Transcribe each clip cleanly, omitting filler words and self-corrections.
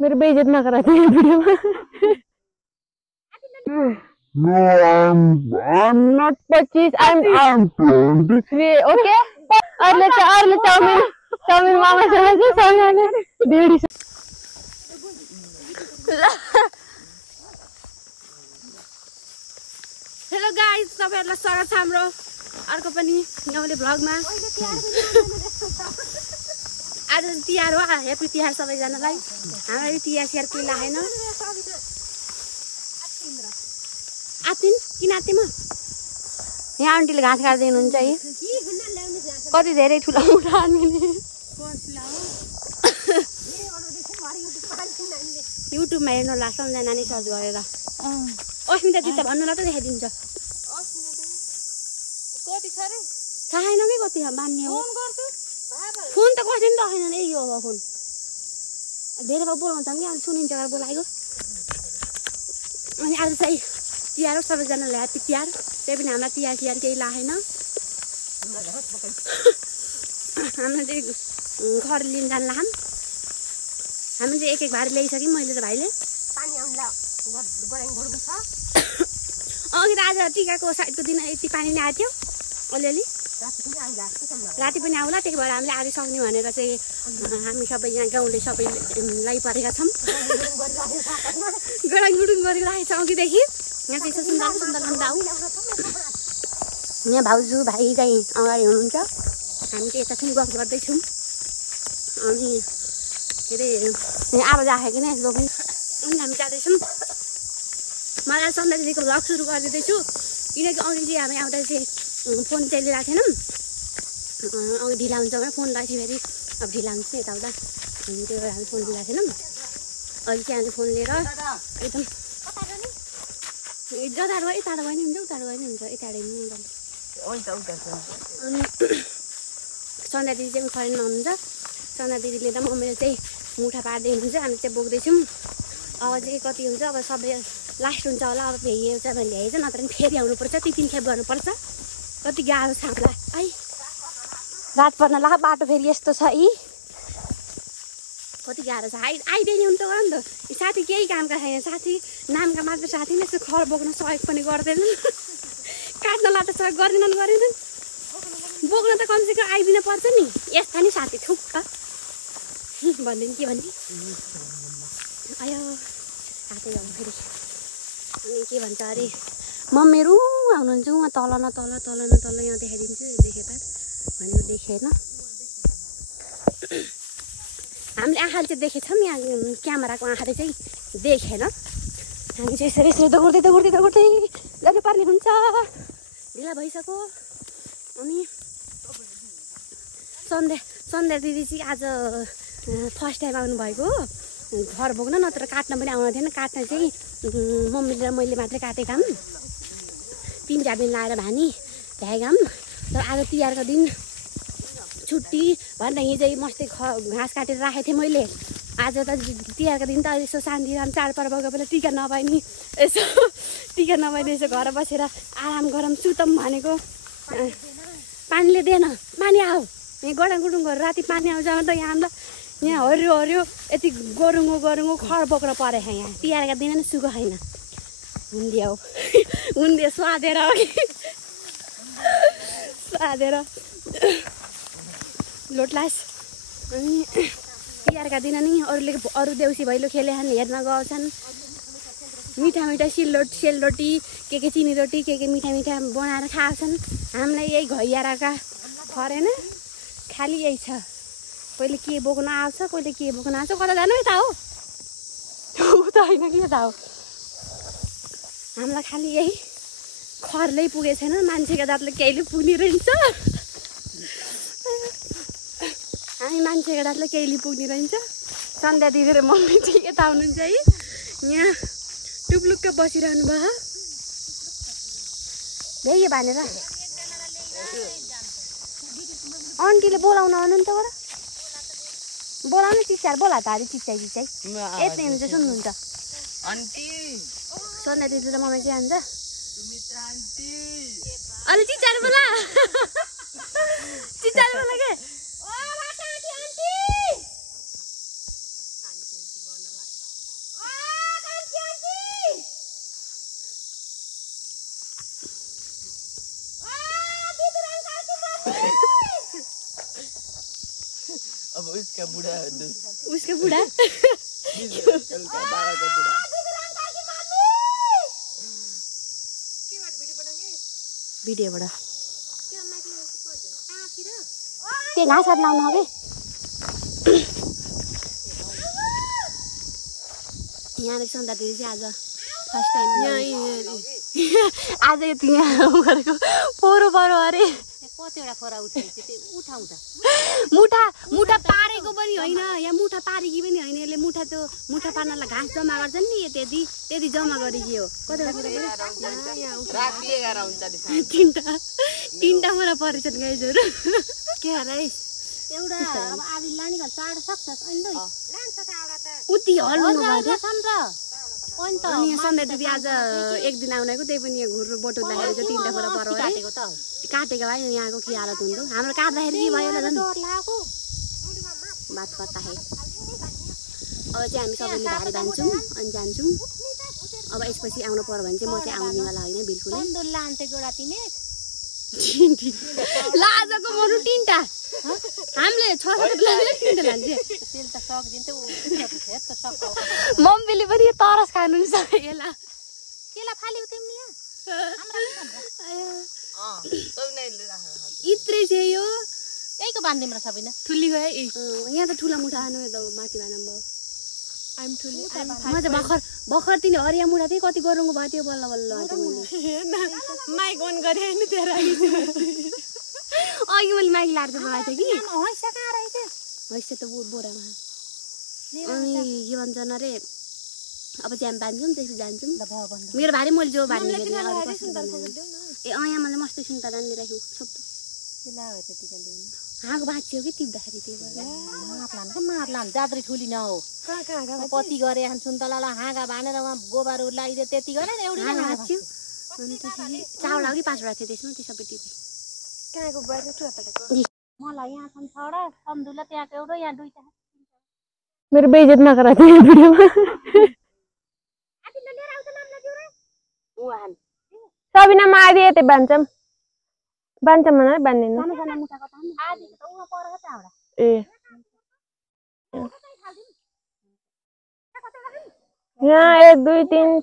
मेरे बेइज्जत ना कराते हैं वीडियो में। No, I'm not 25. I'm 20. Okay. और ले चाउमीन मामा से है चाउमीन डेढ़ी से। हेलो गाइस, तपाईहरुलाई स्वागत छ हाम्रो अर्को पनि गाउँले भ्लगमा। आज तिहार हो, ह्यापी तिहार सबैजनालाई। हाम्रो यो तिहार स्याहार केही लागेन। आतिन किन आते म यहाँ आन्टीले घाँस काट्दै हुनुहुन्छ है। कति धेरै ठुलो मुठा आन्टीले युट्युबमा हेर्नु होला, सम्झना नानी सर्च गरेर। अस्मिता दिदी भन्नुलाई त देखाइदिन्छ। थाहा छैन कि कति मान्ने हो। फोन त कसैले नि राखेन नि, यो हो फोन। धेरै भाउ बोलाउँछ कि आज सुनिन्छ बोलाएको। अनि आज चाहिँ तिहार हो, सबैजनालाई ह्यापी तिहार। त्यही पनि हामीलाई तिहार तिहार केही लागेन। हाम्रो चाहिँ घर लिन जान लाग्छौँ। हामी चाहिँ एक भारी ल्याइसक्यौँ मैले र भाइले। अघि त आज टिकाको साइडको दिन यति पानी नै आएको थियो अलिअलि। राति पनि आउला, त्यही भएर हामीले आज सक्ने भनेर चाहिँ हामी सबै यहाँ गाउँले सबैलाई परेका छौँ। गडाङगुडुङ गरेर राखेको छ अघिदेखि। यहाँ चाहिँ सुन्दर सुन्दर दाउ। यहाँ भाउजू भाइ चाहिँ अगाडि हुनुहुन्छ, हामी चाहिँ यता छौँ गफ गर्दैछौँ। अनि के अरे आवाज आएको नै रोक्नु। अनि हामी जाँदैछौँ। मलाई सन्ध्या दिदीको भ्लग सुरु गरिदिँदैछु, किनकि अघि चाहिँ हामी आउँदा चाहिँ फोन चाहिँ लिइरहेको थिएनौँ। अघि ढिला हुन्छ भने फोन लगाएको थियो, फेरि अब ढिला हुन्छ यताउता। अनि त्यही भएर हामी फोन लिइरहेको थिएनौँ। अहिले चाहिँ हामीले फोन लिएर एकदम जताबाट गयो यताबाट गयो नि हुन्छ, उताबाट गयो नि हुन्छ, यताबाट अनि सन्ध्या दिदी चाहिँ फरेनमा हुनुहुन्छ। सन्ध्या दिदीले त मम्मीले चाहिँ मुठा पार्दै हुनुहुन्छ, हामी चाहिँ बोक्दैछौँ। अब चाहिँ कति हुन्छ, अब सबै लास्ट हुन्छ होला। अब भ्याइएको छ भने ल्याएछ, नत्र पनि फेरि आउनुपर्छ, 3 खेप गर्नुपर्छ। कति गाह्रो छ हामीलाई। है रात पर्न लाग्यो, बाटो फेरि यस्तो छ यी, कति गाह्रो छ। आइदिने हुनु त गर नि त। साथी केही कामका छैन, साथी नामका मात्र साथी नै यस्तो खर बोक्न सहयोग पनि गर्दैनन्, काट्न लाँदा सहयोग गर्दैनन्। बोक्न त कमसेकम आइदिन पर्छ नि। यस्ता नि साथी थुक्क भन्दैन के भन्ने आयो हातै जाउँ फेरि। अनि के भन्छ अरे मम्मीहरू आउनुहुन्छ उहाँ तल न तल यहाँ देखाइदिन्छु। देखे त भनेको देखेन, हामीले आँखाले चाहिँ देखेछौँ, यहाँ क्यामेराको आँखाले चाहिँ देखेन। हामी चाहिँ यसरी दौड्दै जानुपर्ने हुन्छ, ढिला भइसक्यो। अनि सन्ध्या दिदी चाहिँ आज फर्स्ट टाइम आउनुभएको हो घर बोक्न, नत्र काट्न पनि आउनु थिएन। काट्न चाहिँ मम्मीले र मैले मात्रै काटेका हौँ। 3-4 दिन लाएर भानी भ्याएका हौँ। तर आज तिहारको दिन छुट्टी भनेर यहीँ चाहिँ मस्तै घाँस काटेर राखेको थिएँ मैले। आज त तिहारको दिन त यसो शान्ति चाडपर्वको बेला टिका नभए नि यसो यसो घर बसेर आराम गरौँ सुतौँ भनेको। पानीले दिएन, पानी आऊ यहाँ गडाङगुडुङ गरेर राति पानी आउँछ भने त यहाँ हरियो यति गरुङ्गो खर बोक्न परेछ। यहाँ तिहारका दिन नै सुको छैन। हुन्दियो स्वादेर लोटलास। अनि तिहारका दिन नि अरू देउसी भैलो खेलेछन्, हेर्न गएछन्। मिठा सेलरोटी के चिनी रोटी के मिठा बनाएर खाएछन्। हामीलाई यही घैयाराका फरेन, खालि यही छ। कहिले के बोक्न आउँछ, कहिले के बोक्न आउँछ। कता जानु यता हो उता होइन कि यता हो। हामीलाई खालि यही खरले पुगेको छैन, मान्छेको जातले केहीले पुग्ने रहन्छ। हामी मान्छेको जातले केहीले पुग्ने रहन्छ। सन्ध्या दिदी र मम्मी चाहिँ यता हुनुहुन्छ है, यहाँ टुप्लुक्क बसिरहनु भयो भ्याइयो भनेर। आन्टीले बोलाउन आउनु नि त बडा, बोलाउनु चिच्चार बोला त। अरे चिच्चाइ यति हुन्छ सुन्नुहुन्छ आन्टी। सन्ध्या दिदी र मम्मी चाहिँ हान्छ अलि चिच्चार बोला के अब उसका बुढा उसको बुढा भिडियोबाट त्यो घाँस हात लाउनु हो कि यहाँ सन्ता दिदी चाहिँ आज फर्स्ट टाइम आज यति यहाँ गरेको पोरो परो अरे कतिवटा फोरा उठाइन्छ त्यो उठाउँदा मुठा मुठा पारेको पनि होइन यहाँ मुठा पारेकी पनि होइन यसले मुठा त्यो मुठा पार्नलाई घाँस जम्मा गर्छ नि त्यति त्यति जम्मा गरेकी हो तिनवटा मोरा परेछन् गाईहरू के है एउटा अब आदि लाने घर चाड सक्छ अहिले लान्छ त एउटा त उति हल्नु भयो छन् र अनि त अनि यहाँ सन्ध्या दिदी आज एक दिन आउनेको त्यही पनि यहाँ घुर बटुल्दाखेरि चाहिँ तिनवटा कुरा परो काटेको त काटेको भए यहाँको के हालत हुन्थ्यो हाम्रो काट्दाखेरि के भयो होला झन् डर लागेको बात कता है अब चाहिँ हामी सबैले भारी बाँध्छौँ अनि जान्छौँ अब यसपछि आउनु पर्यो भने चाहिँ म चाहिँ आउनेवाला होइन बिल्कुलै तन्दुर लान्छ गोडा तिने लाजको मरु तिनवटा हामीले 6-7 लाने तिनवटा लान्छ तेल त सक्दिन्छ हेर त सक्छ मम्मीले पनि यो तरस खानु नि यसलाई केला फालेको तिमी यहाँ इत्रै चाहिँ यो यहीको बान्दिम र सबैना ठुली गयो यहाँ त ठुला मुठा खानु त माथि बाँध्नु भयो म चाहिँ भर्खर तिनी हरिया मुठा थिएँ कति गरौँको भयो त्यो बल्ल बल्ल माइक अन गरेँ नि त्यहाँ अघि मैले माइक लाएर लगाएको थिएँ कि हैसा कहाँ रहेछ हैसा त बोरामा अनि के भन्छ अरे अब चाहिँ हामी बाँध्छौँ त्यसपछि जान्छौँ मेरो भारी मैले जो बाँध्ने ए यहाँ मैले मस्तै सुन्ता रान्ने राख्यो सब हाँको बाँच्यो कि टिप्दाखेरि त्यो मार्लान जात्रै ठुली न हो कति गरे सुन्तलालाई हाँगा बाँधेर उहाँ गोबर लगाइदियो त्यति गरे एउटै बाँच्यो अनि त्यसपछि चाउडा हो कि 5 वटा थियो त्यसमा त्यो सबै टिपे मलाई यहाँ छन् छवटा सम्धुला त्यहाँको एउटा यहाँ दुईटा मेरो बेइज्जत नगरा थियो भिडियोमा सबिनामा आदिए त्यो बान्छम भने बान्दिनु ए यहाँ 1 2 3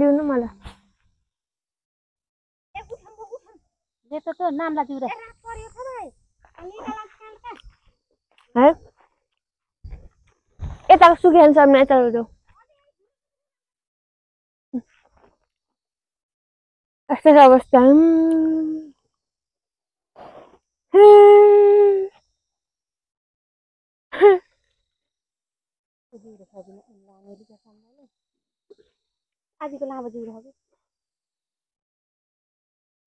लिनु मलाई त्यो नामलाई दिउँ है यताको सुकिहाल्छ अब यता जाऊ यस्तो छ अवस्था आजको लामो जिउ रह्यो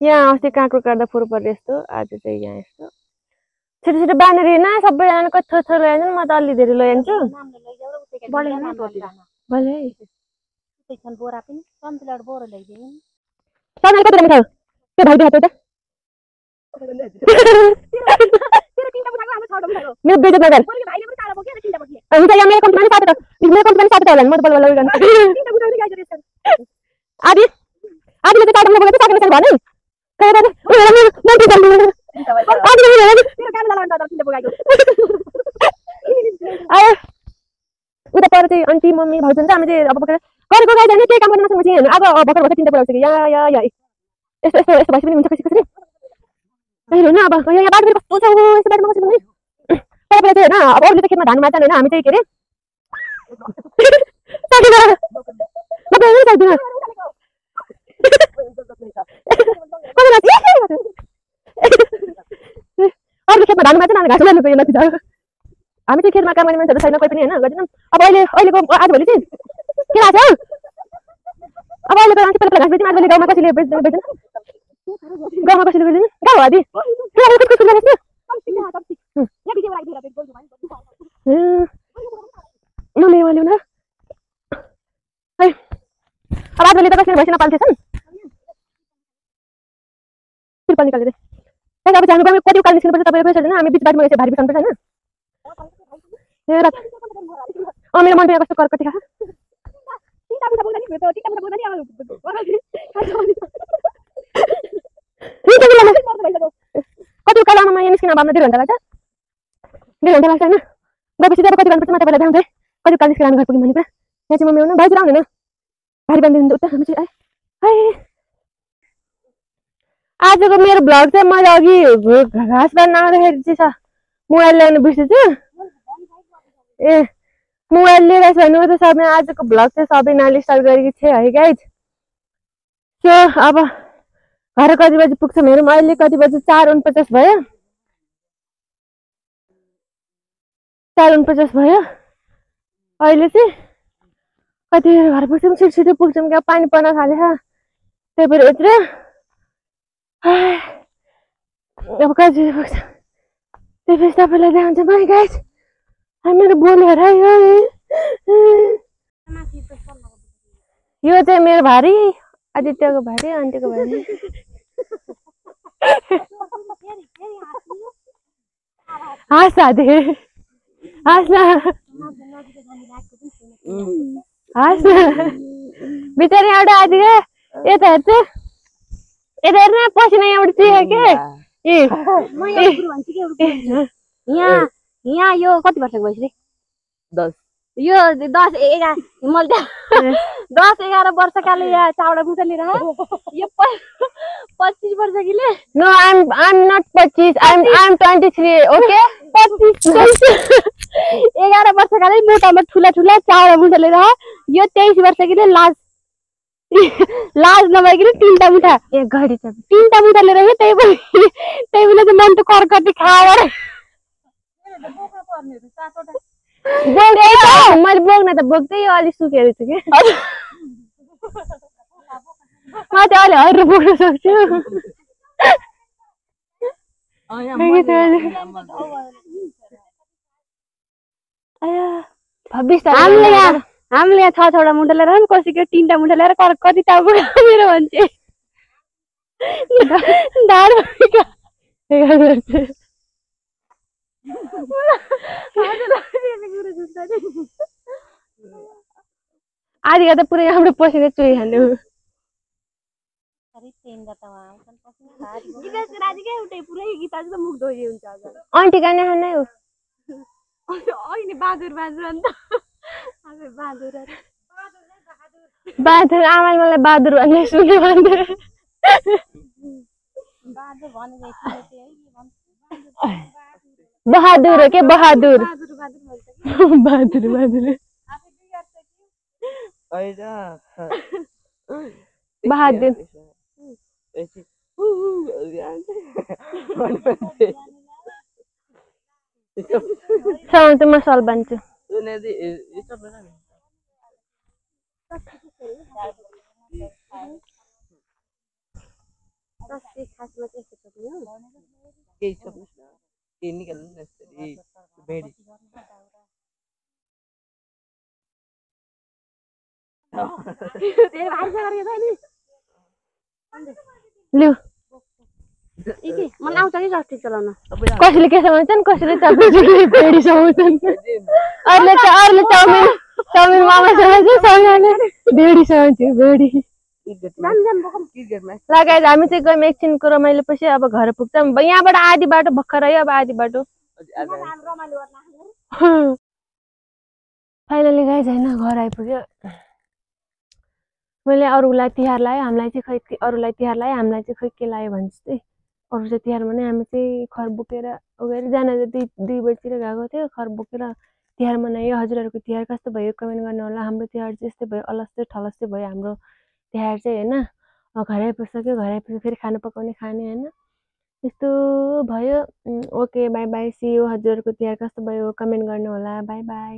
यहाँ अस्ति काँक्रो काट्दा फोहोर पऱ्यो यस्तो आज चाहिँ यहाँ यस्तो छिटो छिटो बाँधेर होइन सबैजना कति थोर थोर लैजान्छु म त अलि धेरै लैजान्छु भले बोरा पनि सम्झिलाबाट बोरा ल्याइदिनु कति मिठाई त्यो भाइ देखाएको मेरो बेइज्जत नगर हुन्छ यहाँ मेरो कम्पनी साथी होला नि म त बल्ल बल्ल आदि आदिले चाहिँ टाढो बोलेको साथी भने उता पर चाहिँ आन्टी मम्मी भाउजू हुन्छ हामी चाहिँ अब गरेको गाई जाने केही काम गर्न नसक्नु चाहिँ अब भर्खर भर्खर 3टा बोलाउँछ कि या यस्तो यस्तो यस्तो भएपछि पनि हुन्छ कसरी होइन अब यहाँ बाटो कस्तो छ यस्तो बाटोमा कसरी भने तर बेला चाहिँ होइन अब अरूले त खेतमा धान मार्छन् होइन हामी चाहिँ के अरे अरूले खेतमा धान मार्छन् हामी घाँस लानु गयो नतिजा हामी चाहिँ खेतमा काम गर्ने मान्छेहरू छैन कोही पनि होइन गर्दैनौँ अब अहिलेको आजभोलि चाहिँ के लाग्छ अब अहिलेको मान्छे पहिला घाँस बेच्यौँ आजभोलि गाउँमा कसैले बेच्दैन गाउँमा कसैले बेच्दैन गाउँ हो आदि ल्याउन है अब आजभोलि त कसैले भैँसी नपाल्थेछन् तिर्पल निकालेर अब चाहिँ हामी कति उकालो निस्किनुपर्छ तपाईँले पैसा दिनु हामी बिच बाटोमा यसो भारी बिसाउनुपर्छ होइन मेरो मन कस्तो कर कति खा निस्किन अब हाम्रो 1.5 घन्टा लाग्छ 1.5 घन्टा लाग्छ होइन गएपछि चाहिँ अब कति गर्नुपर्छ म तपाईँलाई देखाउँछु है कति काल निस्केर हामी घर पुग्यौँ भने पुरा यहाँ चाहिँ मम्मी आउनु भाइ चाहिँ आउँदैन भारी बाँधिदिनु उता हामी चाहिँ है आजको मेरो भ्लग चाहिँ मैले अघि घाँस बाँध्न आउँदाखेरि चाहिँ मोबाइल ल्याउनु बिर्सेछु ए मोबाइल लिएर भन्नु त सबै आजको भ्लग चाहिँ सबै नाली स्टार्ट गरेको छ है गाइज सो अब घर कति बजी पुग्छौँ हेरौँ अहिले कति बजी 4:49 भयो 4:49 भयो अहिले चाहिँ कति घर पुग्छौँ छिटो पुग्छौँ क्या पानी पर्न थालेछ त्यही भएर यत्रो अब कति पुग्छ त्यही तपाईँलाई देखाउँछ है गाइज मेरो बोलेर यो चाहिँ मेरो भारी आदित्यको भारी आन्टीको भारी हाँस आदि हाँस हाँस बिचारी एउटा आदि यता हेर्छ यता हेर्न पसिना यहाँबाट चिया के यहाँ यो कति वर्षको भइसक्यो 10 यो 10-11 मैले 10-11 वर्षकाले यहाँ चाउडा बुझा लिएर यो 25 वर्षकीले no I'm not 25 I'm 23 okay 11 वर्षकाले मोटामा ठुला ठुला चाउडा बुझा लिएर यो 23 वर्षकीले लाज नभइकन 3टा मुठा ए घडी छ 3टा मुठा लिएर त्यही बेला चाहिँ मन त करकटी खाएर मैले बोक्न त बोक्दै यो अलिक सुकेर छु कि म चाहिँ अलि हरेर बोक्न सक्छु हामीले यहाँ 6 मुठा लिएर पनि कसैको 3टा मुठा लिएर कति टाउको मेरो भन्छ आदिका त पुरै हाम्रो पसिना चुही हाल्नु आन्टी कहाँ खाने हो बहादुर आमाले मलाई बहादुर भन्ने सुन्नु भन्दै बहादुर हो के बहादुर बहादुर बहादुर बहादुर साउन्ड म सल बन्छु लु मलाई आउँछ नि जस्टिस चलाउन कसैले के समाउँछन् कसैले चपाती पेडी समाउँछन् अरूले चाउमिन चाउमिन मामा समाउँछ समाउने बेडी समाउँछु बेडी लगाएर हामी चाहिँ गयौँ एकछिनको रमाइलो पछि अब घर पुग्छौँ यहाँबाट आधी बाटो भर्खर आयो अब आधी बाटो फाइनली गाइज होइन घर आइपुग्यो मैले अरूलाई तिहार लायो हामीलाई चाहिँ खै अरूलाई तिहार लायो हामीलाई चाहिँ खै के लायो भने चाहिँ अरू चाहिँ तिहारमा नै हामी चाहिँ खर बोकेर उगेर जान चाहिँ 2 बजीतिर गएको थियो खर बोकेर तिहार मनायो हजुरहरूको तिहार कस्तो भयो कमेन्ट गर्नु होला हाम्रो तिहार चाहिँ यस्तै भयो अलस्तै ठलस्तै भयो हाम्रो तिहार चाहिँ होइन घर आइपुग्यो घर आइपुग्यो फेरि खाना पकाउने खाने होइन यस्तो भयो okay bye bye see you हजुरहरूको तिहार कस्तो भयो कमेन्ट गर्नु होला बाई बाई